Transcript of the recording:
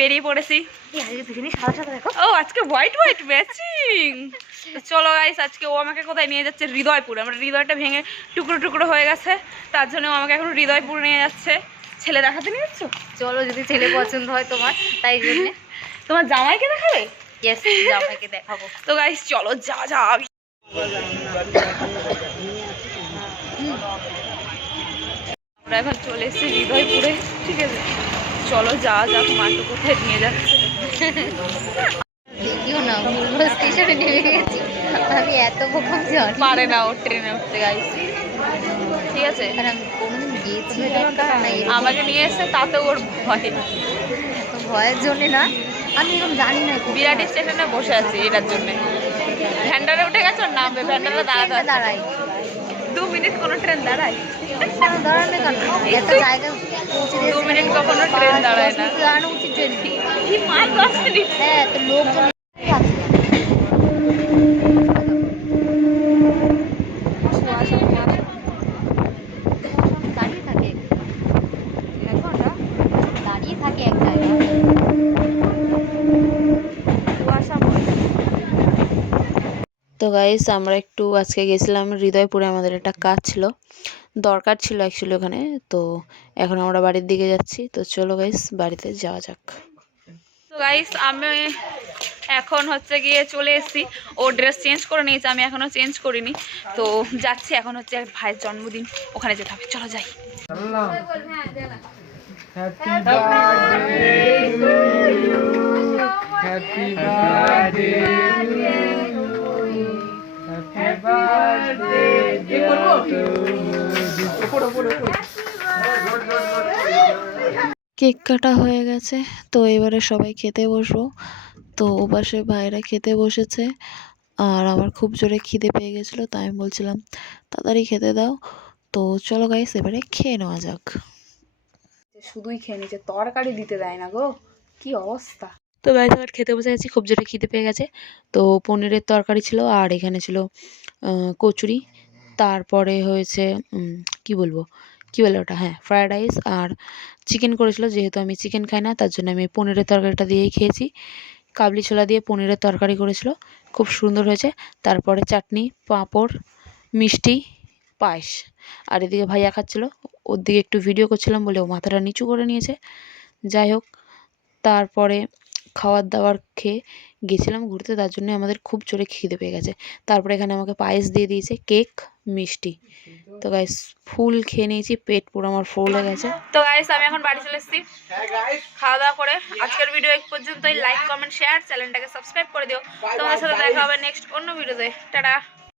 বেরিয়ে পড়েছি। ও আজকে হোয়াইট হোয়াইট ম্যাচিং। চলো গাইস, আজকে ও আমাকে কোথায় নিয়ে যাচ্ছে? হৃদয়পুর। আমার হৃদয়টা ভেঙে টুকরো টুকরো হয়ে গেছে, তার জন্য ও আমাকে এখন হৃদয়পুর নিয়ে যাচ্ছে। ছেলে দেখাতে নিয়ে যাচ্ছ? চলো, যদি ছেলে পছন্দ হয় তোমার, তাই জন্য। তোমার জামাইকে দেখাবে? ইয়েস, জামাইকে দেখাবো। তো গাইস চলো যা যা। আমরা এখন চলে এসেছি হৃদয়পুরে, ঠিক আছে? চলো যাওয়া যাক, মাটু কোথায় নিয়ে যাচ্ছে। দেখিও না, স্টেশনে নেমে গেছি আমি। এত বোকাম পারে না ও ট্রেনে উঠতে গাইস, ঠিক আছে? আমি কোনোদিন গিয়েছি আমাকে নিয়ে এসে তাতেও ওর ভয়। তো ভয়ের জন্য না, আমি এরকম জানি না। বিরাট স্টেশনে বসে আছি এটার জন্য। ভ্যান্ডারে উঠে গেছো? নামবে ভ্যান্ডারে, দাঁড়াই 2 মিনিট কোনো ট্রেন দাঁড়ায়? দাঁড়াবে কেন? একটা জায়গায় পৌঁছে 2 মিনিট কখনো ট্রেন দাঁড়ায় না। দাঁড়ানো উচিত ট্রেন। কি মার 10 মিনিট? হ্যাঁ, তো লোকজন দাঁড়িয়ে থাকে, দাঁড়িয়ে থাকে এক জায়গায়। তো গাইস, আমরা একটু আজকে গেছিলাম হৃদয়পুরে, আমাদের একটা কাজ ছিল, দরকার ছিল অ্যাকচুয়ালি ওখানে। তো এখন আমরা বাড়ির দিকে যাচ্ছি। তো চলো গাইস, বাড়িতে যাওয়া যাক। তো গাইস, আমি এখন হচ্ছে গিয়ে চলে এসেছি। ও ড্রেস চেঞ্জ করে নিয়েছে, আমি এখনো চেঞ্জ করিনি। তো যাচ্ছি, এখন হচ্ছে এক ভাইয়ের জন্মদিন, ওখানে যেতে হবে। চলো যাই। কেক কাটা হয়ে গেছে, তো এবারে সবাই খেতে বসবো। তো ওপাশে ভাইরা খেতে বসেছে, আর আমার খুব জোরে খিদে পেয়ে গেছিলো, তাই আমি বলছিলাম তাড়াতাড়ি খেতে দাও। তো চলো গাইস, এবারে খেয়ে নেওয়া যাক। শুধুই খেয়ে নিচ্ছে, তরকারি দিতে দেয় না গো, কি অবস্থা। তো গাইস, আবার খেতে বসে গেছি, খুব জোরে খিদে পেয়ে গেছে। তো পনিরের তরকারি ছিল, আর এখানে ছিল কচুরি, তারপরে হয়েছে কি বলে ওটা, হ্যাঁ, ফ্রায়েড রাইস, আর চিকেন করেছিল। যেহেতু আমি চিকেন খাই না, তার জন্য আমি পনিরের তরকারিটা দিয়েই খেয়েছি। কাবলি ছোলা দিয়ে পনিরের তরকারি করেছিল, খুব সুন্দর হয়েছে। তারপরে চাটনি, পাঁপড়, মিষ্টি, পায়েস। আর এদিকে ভাইয়া খাচ্ছিল, ওর দিকে একটু ভিডিও করছিলাম বলে ও মাথাটা নিচু করে নিয়েছে। যাই হোক, তারপরে খাবার দাবার খেয়ে গেছিলাম ঘুরতে, তার জন্য আমাদের খুব জোরে খিদে পেয়ে গেছে। তারপরে এখানে আমাকে পায়েস দিয়ে দিয়েছে, কেক, মিষ্টি। তো গাইস, ফুল খেয়ে নিয়েছি, পেট পুরো আমার ফুল হয়ে গেছে। তো গাইস, আমি এখন বাড়ি চলে এসেছি খাওয়া দাওয়া করে। আজকের ভিডিও এই পর্যন্তই। লাইক, কমেন্ট, শেয়ার, চ্যানেলটাকে সাবস্ক্রাইব করে দিও। তোমাদের সাথে দেখা হবে নেক্সট অন্য ভিডিওতে। টাটা।